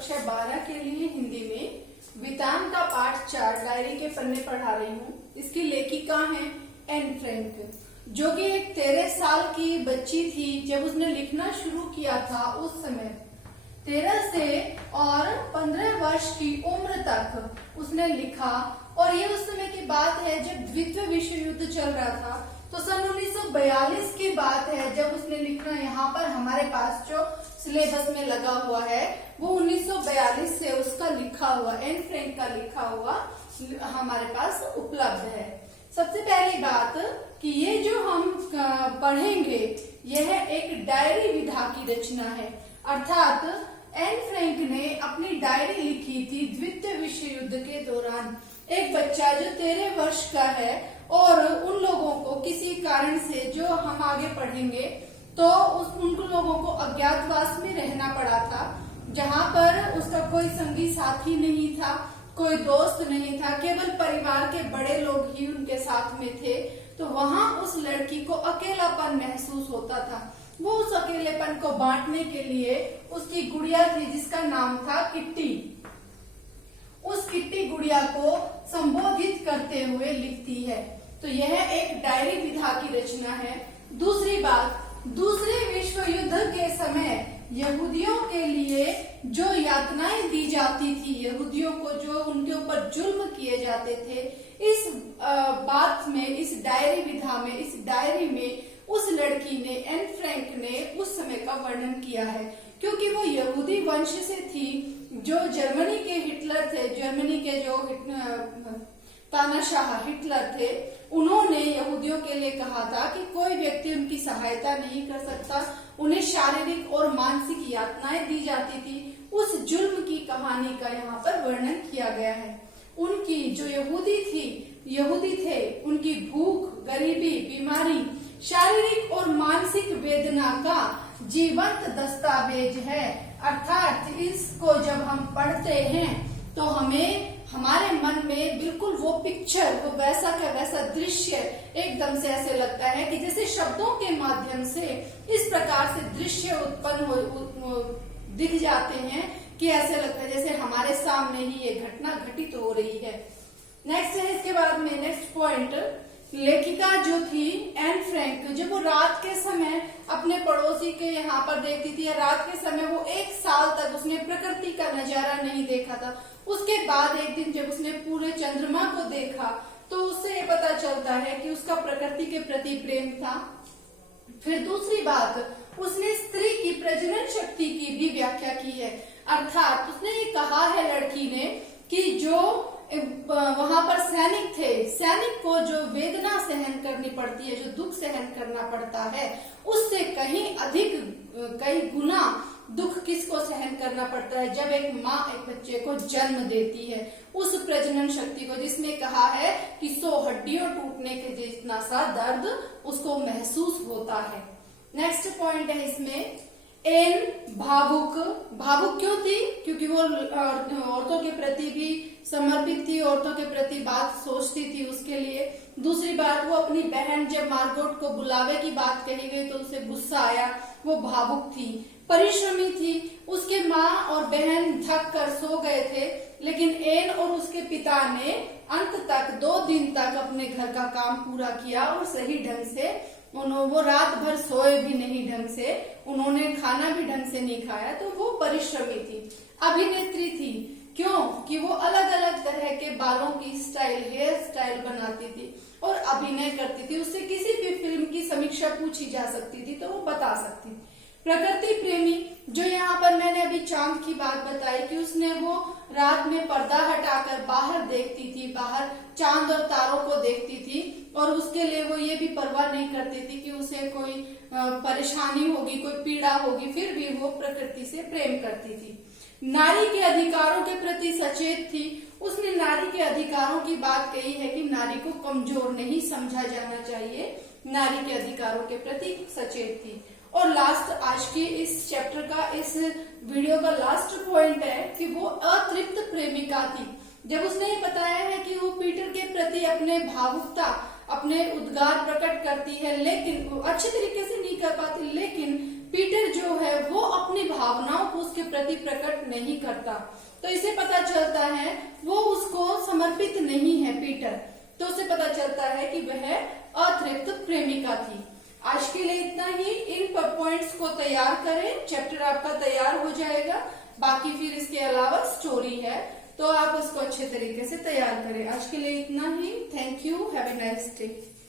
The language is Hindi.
कक्षा 12 के लिए हिंदी में वितान का पाठ 4 डायरी के पन्ने पढ़ा रही हूँ। इसकी लेखिका है एन फ्रैंक, जो कि एक 13 साल की बच्ची थी। जब उसने लिखना शुरू किया था उस समय 13 से और 15 वर्ष की उम्र तक उसने लिखा। और ये उस समय की बात है जब द्वितीय विश्व युद्ध चल रहा था। तो सन 1942 की बात है जब उसने लिखना। यहाँ पर हमारे पास जो सिलेबस में लगा हुआ है वो 1942 से उसका लिखा हुआ, एन फ्रैंक का लिखा हुआ हमारे पास उपलब्ध है। सबसे पहली बात कि ये जो हम पढ़ेंगे यह एक डायरी विधा की रचना है। अर्थात एन फ्रैंक ने अपनी डायरी लिखी थी द्वितीय विश्व युद्ध के दौरान। एक बच्चा जो 13 वर्ष का है और उन लोगों को किसी कारण से, जो हम आगे पढ़ेंगे, तो उन लोगों को अज्ञातवास में रहना पड़ा था, जहां पर उसका कोई संगी साथी नहीं था, कोई दोस्त नहीं था, केवल परिवार के बड़े लोग ही उनके साथ में थे। तो वहां उस लड़की को अकेलापन महसूस होता था। वो उस अकेलेपन को बांटने के लिए उसकी गुड़िया थी जिसका नाम था किट्टी। उस किट्टी गुड़िया को संबोधित करते हुए लिखती है। तो यह एक डायरी विधा की रचना है। दूसरी बात, दूसरे विश्व युद्ध के समय यहूदियों के लिए जो यातनाएं दी जाती थी, यहूदियों को जो उनके ऊपर जुल्म किए जाते थे, इस बात में, इस डायरी विधा में, इस डायरी में उस लड़की ने, एन फ्रैंक ने उस समय का वर्णन किया है। क्योंकि वो यहूदी वंश से थी। जो जर्मनी के हिटलर थे, जर्मनी के जो तानाशाह हिटलर थे, उन्होंने यहूदियों के लिए कहा था कि कोई व्यक्ति उनकी सहायता नहीं कर सकता। उन्हें शारीरिक और मानसिक यातनाएं दी जाती थी। उस जुल्म की कहानी का यहाँ पर वर्णन किया गया है। उनकी जो यहूदी थे, उनकी भूख, गरीबी, बीमारी, शारीरिक और मानसिक वेदना का जीवंत दस्तावेज है। अर्थात इसको जब हम पढ़ते हैं तो हमें, हमारे मन में बिल्कुल वो पिक्चर, वो वैसा का वैसा दृश्य एकदम से ऐसे लगता है कि जैसे शब्दों के माध्यम से इस प्रकार से दृश्य उत्पन्न दिख जाते हैं कि ऐसे लगता है जैसे हमारे सामने ही ये घटना घटित हो रही है। नेक्स्ट है, इसके बाद में नेक्स्ट पॉइंट, लेखिका जो थी एन फ्रैंक, जब वो रात के समय अपने पड़ोसी के यहाँ पर देखती थी, रात के समय वो 1 साल तक उसने प्रकृति का नजारा नहीं देखा था। उसके बाद एक दिन जब उसने पूरे चंद्रमा को देखा तो उससे ये पता चलता है कि उसका प्रकृति के प्रति प्रेम था। फिर दूसरी बात, उसने स्त्री की प्रजनन शक्ति की भी व्याख्या की है। अर्थात उसने ये कहा है लड़की ने कि जो वहां पर सैनिक थे, सैनिक को जो वेदना सहन करनी पड़ती है, जो दुख सहन करना पड़ता है, उससे कहीं अधिक, कई गुना दुख किसको सहन करना पड़ता है जब एक माँ एक बच्चे को जन्म देती है। उस प्रजनन शक्ति को, जिसने कहा है कि 100 हड्डियों टूटने के जितना सा दर्द उसको महसूस होता है। नेक्स्ट पॉइंट है इसमें, एन भावुक क्यों थी? क्योंकि वो औरतों के प्रति भी समर्पित थी, औरतों के प्रति बात सोचती थी उसके लिए। दूसरी बात, वो अपनी बहन, जब मार्गोट को बुलावे की बात कही गई तो उसे गुस्सा आया, वो भावुक थी। परिश्रमी थी, उसके माँ और बहन थक कर सो गए थे, लेकिन एन और उसके पिता ने अंत तक 2 दिन तक अपने घर का काम पूरा किया और सही ढंग से वो रात भर सोए भी नहीं ढंग से, उन्होंने खाना भी ढंग से नहीं खाया। तो वो परिश्रमी थी। अभिनेत्री थी, क्यों कि वो अलग अलग तरह के बालों की स्टाइल, हेयर स्टाइल बनाती थी और अभिनय करती थी। उससे किसी भी फिल्म की समीक्षा पूछी जा सकती थी तो वो बता सकती। प्रकृति प्रेमी, जो यहाँ पर मैंने अभी चांद की बात बताई कि उसने वो रात में पर्दा हटाकर बाहर देखती थी, बाहर चांद और तारों को देखती थी, और उसके लिए वो ये भी परवाह नहीं करती थी कि उसे कोई परेशानी होगी, कोई पीड़ा होगी, फिर भी वो प्रकृति से प्रेम करती थी। नारी के अधिकारों के प्रति सचेत थी। उसने नारी के अधिकारों की बात कही है कि नारी को कमजोर नहीं समझा जाना चाहिए, नारी के अधिकारों के प्रति सचेत थी। और लास्ट, आज के इस चैप्टर का, इस वीडियो का लास्ट पॉइंट है कि वो अतृप्त प्रेमिका थी। जब उसने ये बताया है कि वो पीटर के प्रति अपने भावुकता, अपने उद्गार प्रकट करती है, लेकिन अच्छे तरीके से नहीं कर पाती, लेकिन पीटर जो है वो अपनी भावनाओं को उसके प्रति प्रकट नहीं करता। तो इसे पता चलता है वो उसको समर्पित नहीं है पीटर। तो उसे पता चलता है कि वह अतृप्त प्रेमिका थी। आज के लिए इतना ही। इन पॉइंट्स को तैयार करें, चैप्टर आपका तैयार हो जाएगा। बाकी फिर इसके अलावा स्टोरी है, तो आप उसको अच्छे तरीके से तैयार करें। आज के लिए इतना ही। Thank you. Have a nice day.